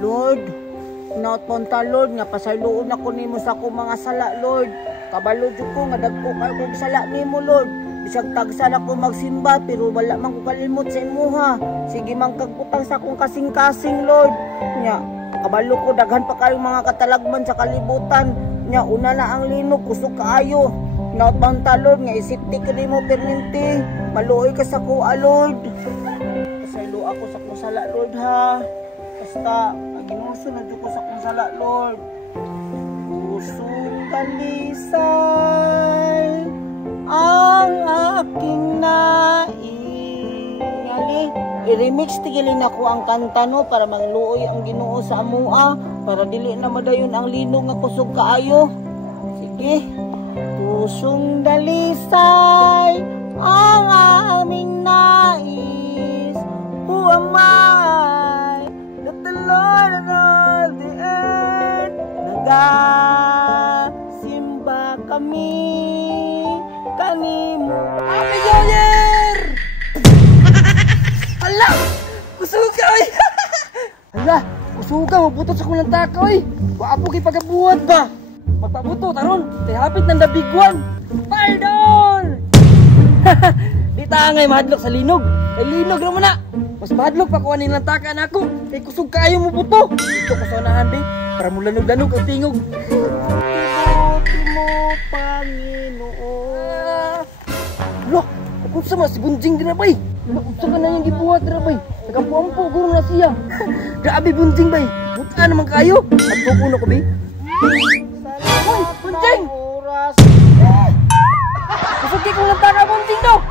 Lord, naot punta Lord nga pasayloon ako nimo sa akong mga sala Lord. Kabalo jud ko nga dagko kayo kong sala nimo Lord. Bisag tagsa na ko magsimba pero wala man ko kalimot sa imuha. Sige man kagputang sa akong kasing-kasing Lord. Nya, kabalo ko daghan pa kayong mga katalagman sa kalibutan. Nya, una na ang linog kusog kaayo. Naot punta Lord nga isipti ko nimo perminti. Maluoy ka sa kuha Lord. Pasaylo ako sa akong sala Lord ha. Basta ginuso na jud ko sa akong sala Lord. Pusong kalisay ang aking nais. I-remix tigilin ako ang kanta no para magluoy ang Ginoo sa amua para dili na madayon ang linog nga kusog kaayo. Sige. Pusong dalisay ang aming nais. Who am I? That the Lord of all the earth. Nagasimba kami kanimo. Happy New Year! Hala! Kusuga oy! Hala! Kusuga! Mabutot sa kulang taka oy! Waapo kay pagabuhat ba? Magpabuto taron! Kay hapit ng the big one! Pardon! Di tangay mahadlok sa linog! Kay linog naman na! Mas mahadlok pa kuha nilang taka na ako! Kay kusog kaayo mo buto! Ito ko sa unahan di! Para mo lanog-lanog ang tingog! Ikuti mo Panginoon. Loh! Kung sa mas bunjing din na bay! Unsa ka na yung gibuhat dira bay? Nagampo-ampo guro na siya. Grabe bunjing bay. Buta naman kayo. At pupuno ko bay. Hoy, bunjing! Oras. Kusugi ko lang taka bunjing daw.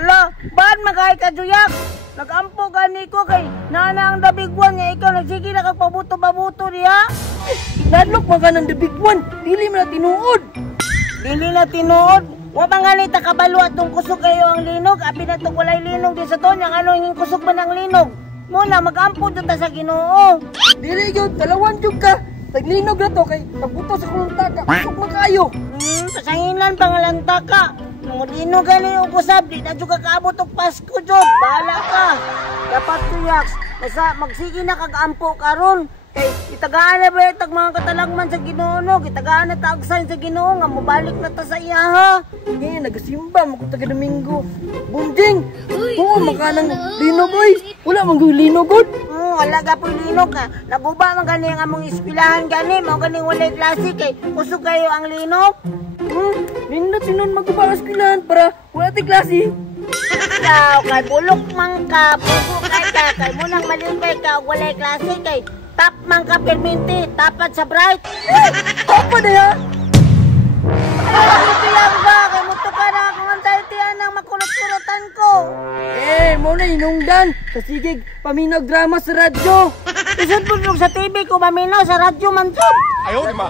Ala, ba't magay ka Juyak? Nagampo gani ko kay nana ang the big one nga ikaw nagsige na kagpabuto-babuto niya. Nadlok man ka ng the big one. Dili mo na tinuod. Dili na tinuod. Wa bang ganita kabalo atong kusog kayo ang linog. Abi na itong walay linog din sa to. Yang ano yung kusog man ang linog. Muna mag-ampo dito sa Ginoo. Dili yun. Dalawan yun ka. Taglinog na to kay pagbuto sa kulong taka. Kusog man kayo. Pasanginan pangalanta ka. Nung linog gani yung kusab. Di na juga kaabot og Pasko jud. Bahala ka. Dapat tuyaks. Basta magsige na kag-ampo karon. Kay itagaan na ba itag mga katalagman sa Ginoo no? Itagaan na taagsan sa Ginoo nga mobalik na ta sa iya ha. Nagasimba mo kung taga Domingo. Bunjing! Oo, makanang linog oy. Wala mong linog god. Wala ka po linog ka. Naguba man gani ang among ispilahan gani. Mao gani walay klase kay kusog kayo ang linog. Nindot sinon maguba ang ispilahan para wala ti klase. Ikaw kay bulok man ka. Pugo kay ka. Kay munang malipay ka walay klase kay tap man ka perminti, tapat sa bright. Apa na ya? Ito yan ba? Kay muto ka na akong antay-tiyan ng makulot-kulotan ko. Mo na inungdan. Kasigig, paminaw drama sa radyo. Isod po sa TV ko maminaw sa radyo man sub. Ayaw, di ma.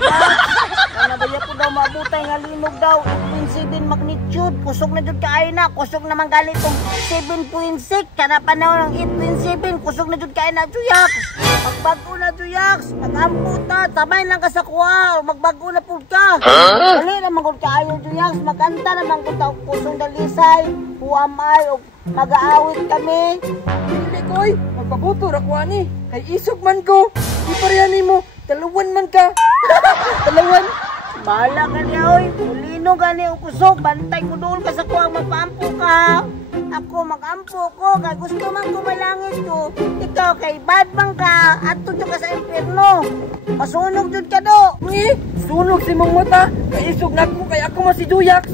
Ano ba po daw maabutay nga linog daw. 7 magnitude. Kusog na dyan kaay na. Kusog naman galit kong 7.6. Kana panahon ng 8.7. Kusog na dyan kaay na Juyaks. Magbago na Juyaks. Mag-amputa. Sabay lang ka sa kuha. Magbago na po ka. Dali naman kung kaayo Juyaks. Magkanta naman kung taong kusong dalisay. Who am I? O mag-aawit kami. Hindi ko oy. Magpabuto rakuha ni. Kay isog man ko. Di parehani mo. Talawan man ka. Talawan. Bahala ka niya, oy. Mulino gani ang kusog. Bantay ko doon ka sa kuwang magpaampo ka. Ako mag-ampo ko. Kay gusto man ko malangit ko. Ikaw kay bad bang ka. At tudyo ka sa impyerno. Masunog dyan ka do. Sunog si mong mata. Kay isog na ko. Kay ako mas si Juyaks.